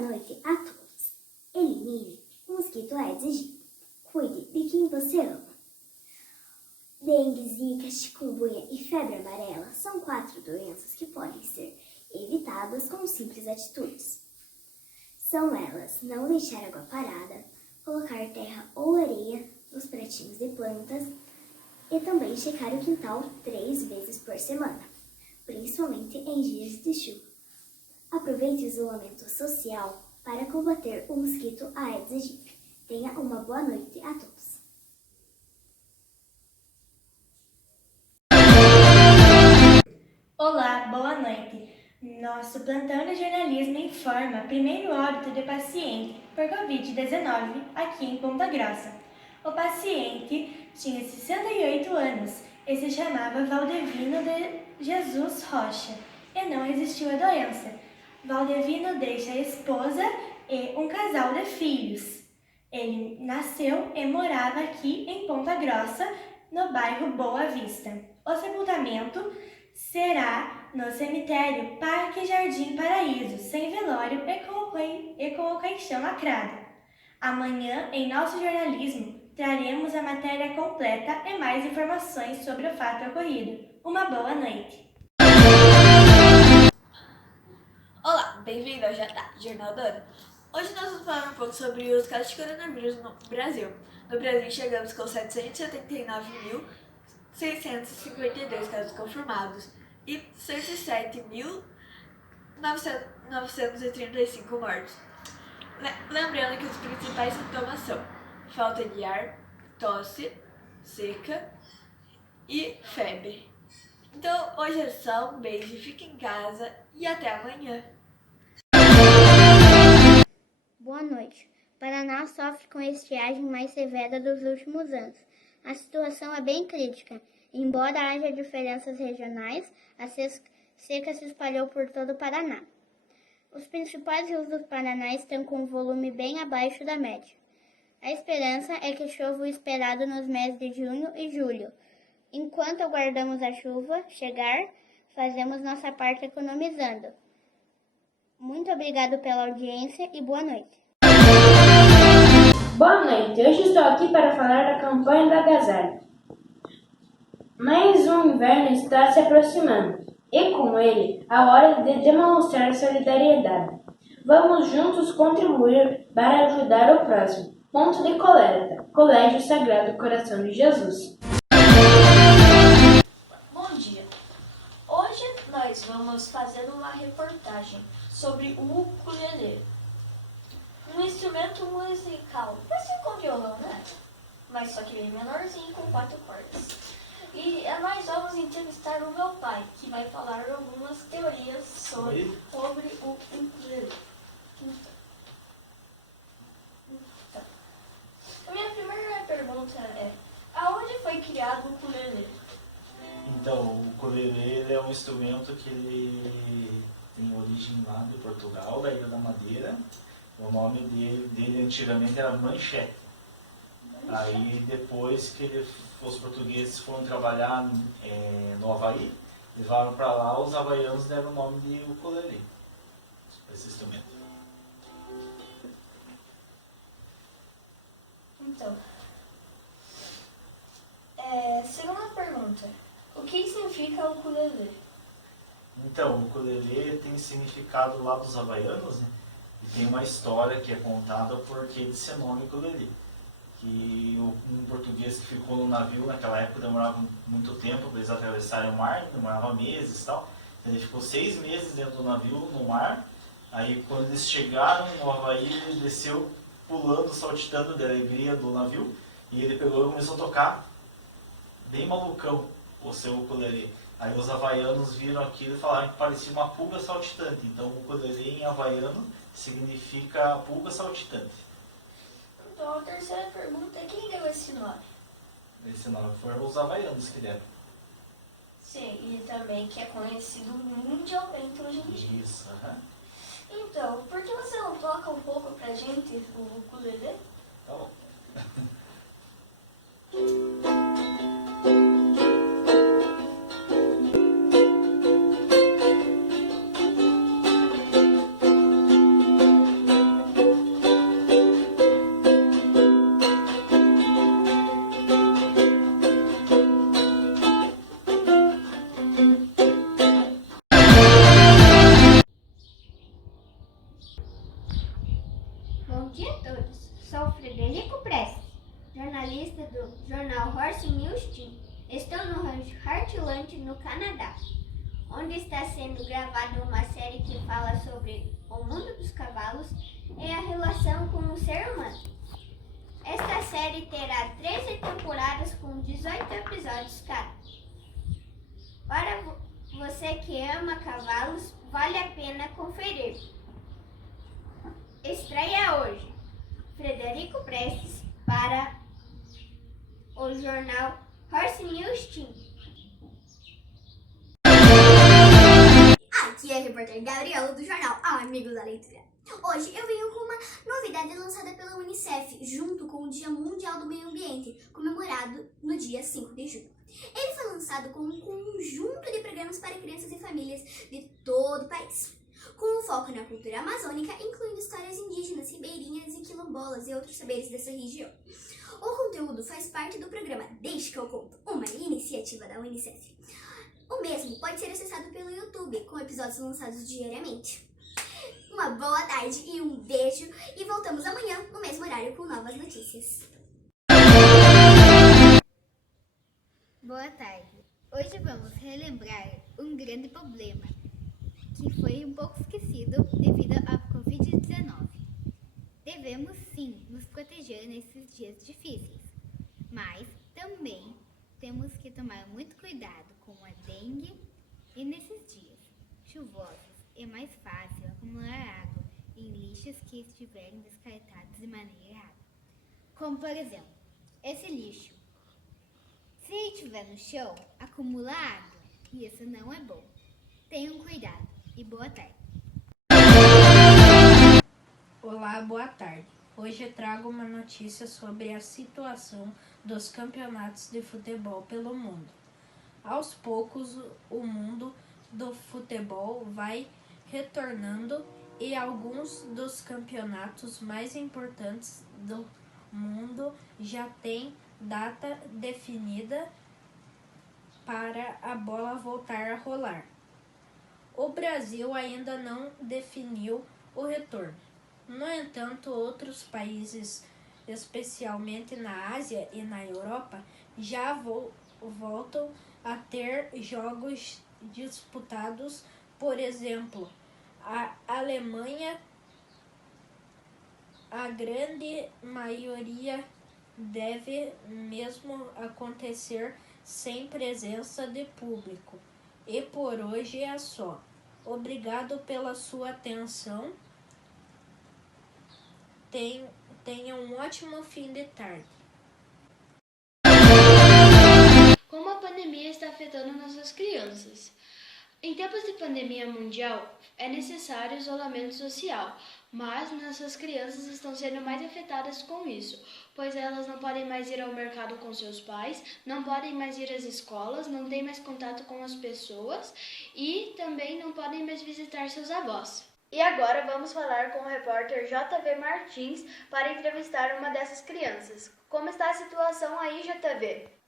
noite a todos. Elimine o mosquito Aedes aegypti. Cuide de quem você ama. Dengue, zika, chikungunya e febre amarela são 4 doenças que podem ser evitadas com simples atitudes. São elas não deixar água parada, colocar terra ou areia nos pratinhos de plantas e também checar o quintal 3 vezes por semana, principalmente em dias de chuva. Aproveite o isolamento social para combater o mosquito Aedes aegypti. Tenha uma boa noite a todos. Olá, boa noite. Nosso plantão de jornalismo informa primeiro óbito de paciente por Covid-19 aqui em Ponta Grossa. O paciente tinha 68 anos e se chamava Valdevino de Jesus Rocha e não resistiu à doença. Valdevino deixa a esposa e um casal de filhos. Ele nasceu e morava aqui em Ponta Grossa, no bairro Boa Vista. O sepultamento será no cemitério Parque Jardim Paraíso, sem velório e com o caixão lacrado. Amanhã, em nosso jornalismo, traremos a matéria completa e mais informações sobre o fato ocorrido. Uma boa noite! Olá, bem-vindo ao Jornal do Ano. Hoje nós vamos falar um pouco sobre os casos de coronavírus no Brasil. No Brasil, chegamos com 779.652 casos confirmados e 107.935 mortos. Lembrando que os principais sintomas são falta de ar, tosse, seca e febre. Então, hoje é só um beijo, fique em casa e até amanhã. Boa noite. Paraná sofre com a estiagem mais severa dos últimos anos. A situação é bem crítica. Embora haja diferenças regionais, a seca se espalhou por todo o Paraná. Os principais rios do Paraná estão com um volume bem abaixo da média. A esperança é que chova o esperado nos meses de junho e julho. Enquanto aguardamos a chuva chegar, fazemos nossa parte economizando. Muito obrigado pela audiência e boa noite. Boa noite, hoje estou aqui para falar da campanha da agasalho. Mais um inverno está se aproximando e com ele a hora de demonstrar solidariedade. Vamos juntos contribuir para ajudar o próximo. Ponto de coleta, Colégio Sagrado Coração de Jesus. Bom dia! Hoje nós vamos fazer uma reportagem sobre o ukulele. Um instrumento musical, parece com violão, né? Mas só que ele é menorzinho com 4 cordas. E nós vamos entrevistar o meu pai, que vai falar algumas teorias sobre o ukulele. Então, a minha primeira pergunta é: aonde foi criado o ukulele? Então, o ukulele é um instrumento que ele tem origem lá de Portugal, da Ilha da Madeira. O nome dele antigamente era manchete. Aí depois que os portugueses foram trabalhar no Havaí, levaram para lá, os havaianos deram o nome de ukulele, esse instrumento. Então, segunda pergunta: o que significa o ukulele? Então, o ukulele tem significado lá dos havaianos, né? E tem uma história que é contada porque desse nome ukulele. Que um português que ficou no navio naquela época demorava muito tempo para eles atravessarem o mar, demorava meses e tal. Então, ele ficou 6 meses dentro do navio, no mar. Aí quando eles chegaram no Havaí, ele desceu pulando, saltitando de alegria do navio. E ele pegou e começou a tocar, bem malucão, o seu ukulele. Aí os havaianos viram aquilo e falaram que parecia uma pulga saltitante. Então o ukulele em havaiano significa pulga saltitante. Então, a terceira pergunta é: quem deu esse nome? Esse nome foram os havaianos que deram. Sim, e também que é conhecido mundialmente hoje em dia. Isso, Então, por que você não toca um pouco pra gente o ukulele? Tá bom. Bom dia a todos. Sou Frederico Prestes, jornalista do jornal Horse News Team. Estou no rancho Heartland, no Canadá, onde está sendo gravada uma série que fala sobre o mundo dos cavalos e a relação com o ser humano. Esta série terá 13 temporadas com 18 episódios cada. Para você que ama cavalos, vale a pena conferir. Estreia hoje, Frederico Prestes para o jornal Horse News Team. Aqui é a repórter Gabriela do jornal Amigos da Leitura. Hoje eu venho com uma novidade lançada pela Unicef, junto com o Dia Mundial do Meio Ambiente, comemorado no dia 5 de junho. Ele foi lançado com um conjunto de programas para crianças e famílias de todo o país, com um foco na cultura amazônica, incluindo histórias indígenas, ribeirinhas e quilombolas e outros saberes dessa região. O conteúdo faz parte do programa Deixa que eu conto, uma iniciativa da Unicef. O mesmo pode ser acessado pelo YouTube, com episódios lançados diariamente. Uma boa tarde e um beijo, e voltamos amanhã no mesmo horário com novas notícias. Boa tarde. Hoje vamos relembrar um grande problema que foi um pouco esquecido devido à Covid-19. Devemos sim nos proteger nesses dias difíceis, mas também temos que tomar muito cuidado com a dengue e nesses dias chuvosos é mais fácil acumular água em lixos que estiverem descartados de maneira errada. Como por exemplo, esse lixo. Se ele estiver no chão, acumula água e isso não é bom. Tenham cuidado e boa tarde. Olá, boa tarde. Hoje eu trago uma notícia sobre a situação dos campeonatos de futebol pelo mundo. Aos poucos, o mundo do futebol vai retornando e alguns dos campeonatos mais importantes do mundo já têm data definida para a bola voltar a rolar. O Brasil ainda não definiu o retorno. No entanto, outros países, especialmente na Ásia e na Europa, já voltam a ter jogos disputados. Por exemplo, a Alemanha, a grande maioria deve mesmo acontecer sem presença de público. E por hoje é só. Obrigado pela sua atenção. Tenha um ótimo fim de tarde. Como a pandemia está afetando nossas crianças? Em tempos de pandemia mundial, é necessário isolamento social, mas nossas crianças estão sendo mais afetadas com isso, pois elas não podem mais ir ao mercado com seus pais, não podem mais ir às escolas, não têm mais contato com as pessoas e também não podem mais visitar seus avós. E agora vamos falar com o repórter JV Martins para entrevistar uma dessas crianças. Como está a situação aí, JV?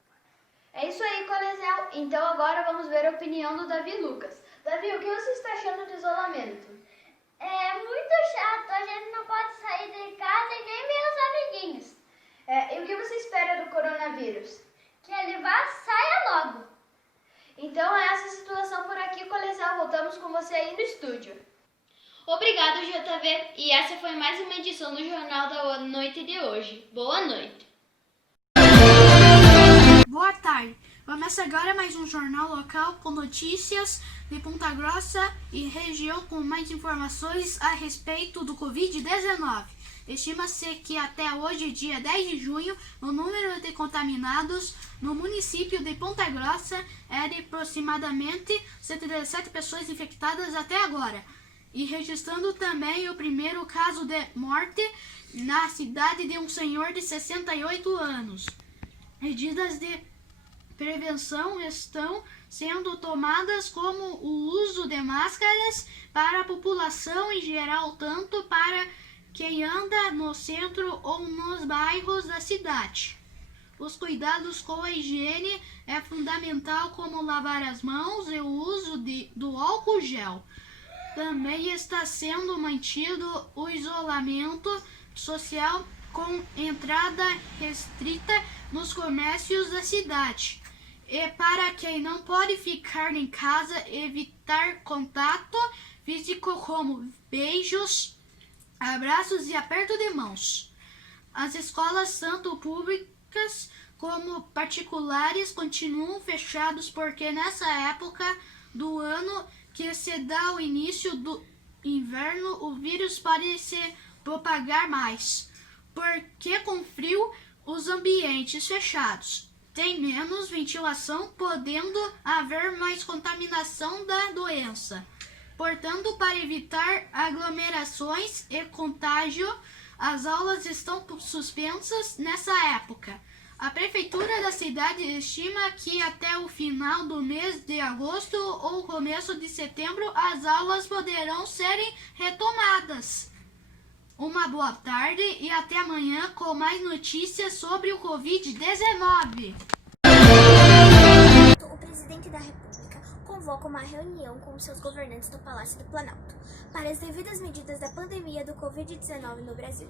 É isso aí, colegial. Então agora vamos ver a opinião do Davi Lucas. Davi, o que você está achando do isolamento? É muito chato, a gente não pode sair de casa e nem ver os amiguinhos. E o que você espera do coronavírus? Que ele vá, saia logo. Então é essa situação por aqui, colegial. Voltamos com você aí no estúdio. Obrigado, JV. E essa foi mais uma edição do Jornal da Noite de hoje. Boa noite. Boa tarde. Começa agora mais um jornal local com notícias de Ponta Grossa e região com mais informações a respeito do Covid-19. Estima-se que até hoje, dia 10 de junho, o número de contaminados no município de Ponta Grossa é de aproximadamente 117 pessoas infectadas até agora, e registrando também o primeiro caso de morte na cidade de um senhor de 68 anos. Medidas de prevenção estão sendo tomadas, como o uso de máscaras para a população em geral, tanto para quem anda no centro ou nos bairros da cidade. Os cuidados com a higiene é fundamental, como lavar as mãos e o uso do álcool gel. Também está sendo mantido o isolamento social com entrada restrita nos comércios da cidade. E para quem não pode ficar em casa, evitar contato físico como beijos, abraços e aperto de mãos. As escolas tanto públicas como particulares continuam fechados porque nessa época do ano que se dá o início do inverno, o vírus pode se propagar mais, porque com frio os ambientes fechados têm menos ventilação, podendo haver mais contaminação da doença. Portanto, para evitar aglomerações e contágio, as aulas estão suspensas nessa época. A prefeitura da cidade estima que até o final do mês de agosto ou começo de setembro as aulas poderão serem retomadas. Uma boa tarde e até amanhã com mais notícias sobre o Covid-19. O presidente da República convoca uma reunião com seus governantes no Palácio do Planalto para as devidas medidas da pandemia do Covid-19 no Brasil.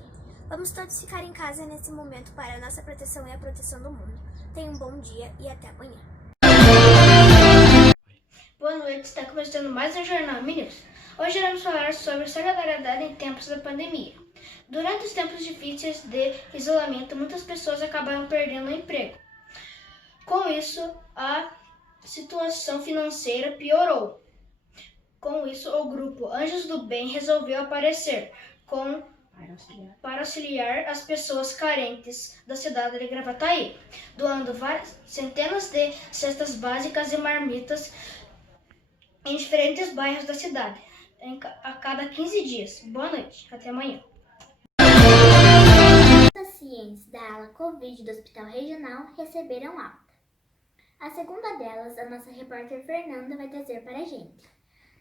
Vamos todos ficar em casa nesse momento para a nossa proteção e a proteção do mundo. Tenha um bom dia e até amanhã. Boa noite, está começando mais um Jornal News. Hoje iremos falar sobre solidariedade em tempos da pandemia. Durante os tempos difíceis de isolamento, muitas pessoas acabaram perdendo o emprego. Com isso, a situação financeira piorou. Com isso, o grupo Anjos do Bem resolveu aparecer para auxiliar as pessoas carentes da cidade de Gravataí, doando centenas de cestas básicas e marmitas em diferentes bairros da cidade, a cada 15 dias. Boa noite, até amanhã. Pacientes da ala Covid do Hospital Regional receberam alta. A segunda delas, a nossa repórter Fernanda vai trazer para a gente.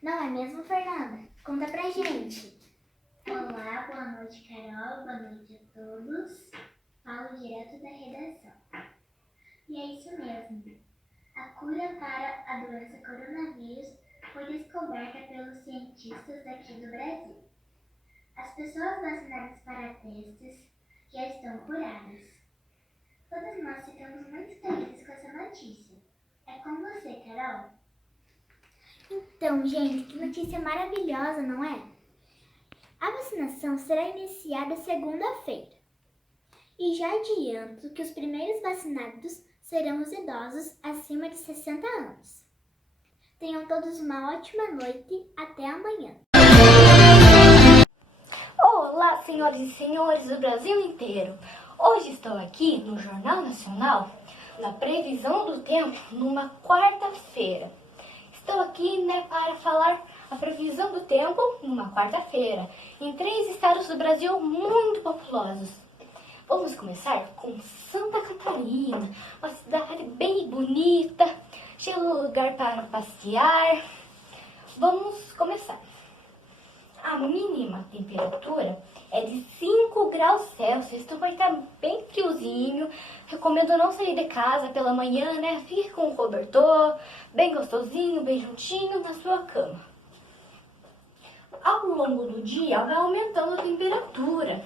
Não é mesmo, Fernanda? Conta pra gente. Olá, boa noite, Carol, boa noite a todos. Falo direto da redação. E é isso mesmo. A cura para a doença coronavírus foi descoberta pelos cientistas daqui do Brasil. As pessoas vacinadas para testes já estão curadas. Todos nós ficamos muito felizes com essa notícia. É com você, Carol. Então, gente, que notícia maravilhosa, não é? A vacinação será iniciada segunda-feira. E já adianto que os primeiros vacinados serão os idosos acima de 60 anos. Tenham todos uma ótima noite. Até amanhã. Olá, senhoras e senhores do Brasil inteiro. Hoje estou aqui no Jornal Nacional, na previsão do tempo, numa quarta-feira. Estou aqui, para falar a previsão do tempo numa quarta-feira, em 3 estados do Brasil muito populosos. Vamos começar com Santa Catarina, uma cidade bem bonita, cheia de lugar para passear. Vamos começar. A mínima temperatura é de 5 graus Celsius, então vai estar bem friozinho. Recomendo não sair de casa pela manhã, Fique com o cobertor, bem gostosinho, bem juntinho na sua cama. Ao longo do dia vai aumentando a temperatura.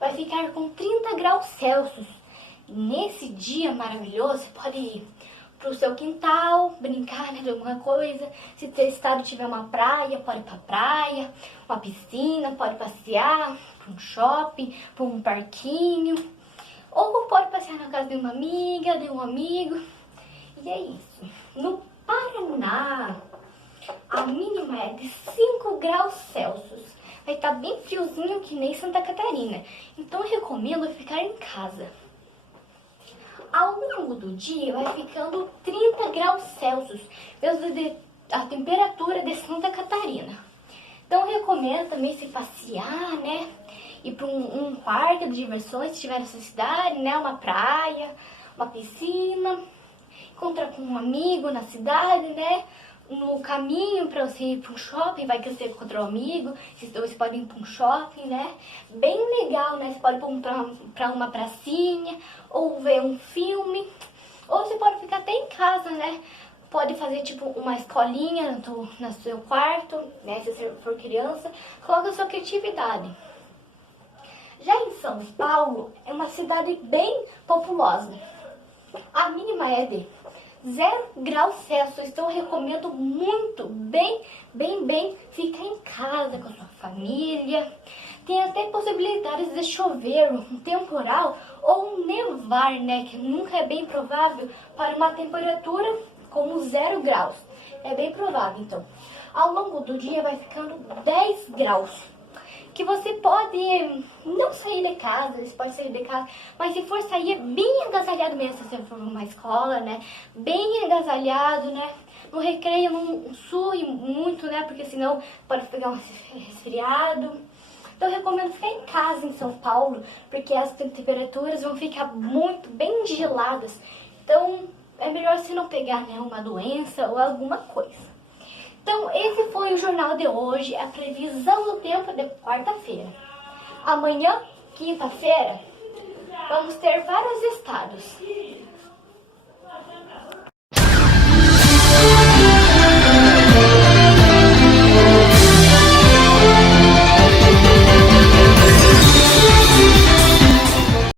Vai ficar com 30 graus Celsius. E nesse dia maravilhoso, você pode ir para o seu quintal, brincar de alguma coisa. Se o seu estado tiver uma praia, pode ir para a praia, uma piscina, pode passear para um shopping, para um parquinho. Ou pode passear na casa de uma amiga, de um amigo. E é isso. No Paraná, a mínima é de 5 graus Celsius. Vai estar bem friozinho que nem Santa Catarina. Então eu recomendo ficar em casa. Ao longo do dia vai ficando 30 graus Celsius, mesmo a temperatura de Santa Catarina. Então eu recomendo também se passear, ir para um parque de diversões, se tiver nessa cidade, uma praia, uma piscina, encontrar com um amigo na cidade, no caminho para você ir para um shopping, vai que você encontrou um amigo, vocês dois podem ir para um shopping, Bem legal, Você pode ir para uma pracinha, ou ver um filme, ou você pode ficar até em casa, Pode fazer uma escolinha no seu quarto, se você for criança, coloca a sua criatividade. Já em São Paulo, é uma cidade bem populosa. A mínima é de 0 graus Celsius, então eu recomendo muito, bem ficar em casa com a sua família. Tem até possibilidades de chover, um temporal ou um nevar, né, que nunca é bem provável para uma temperatura como 0 graus. É bem provável, então. Ao longo do dia vai ficando 10 graus. Que você pode não sair de casa, você pode sair de casa, mas se for sair, é bem agasalhado mesmo, se você for numa escola, né? Bem agasalhado, né? No recreio não sue muito, né? Porque senão pode pegar um resfriado. Então eu recomendo ficar em casa em São Paulo, porque as temperaturas vão ficar muito, bem geladas. Então é melhor você não pegar, né, uma doença ou alguma coisa. Então, esse foi o jornal de hoje, a previsão do tempo de quarta-feira. Amanhã, quinta-feira, vamos ter vários estados.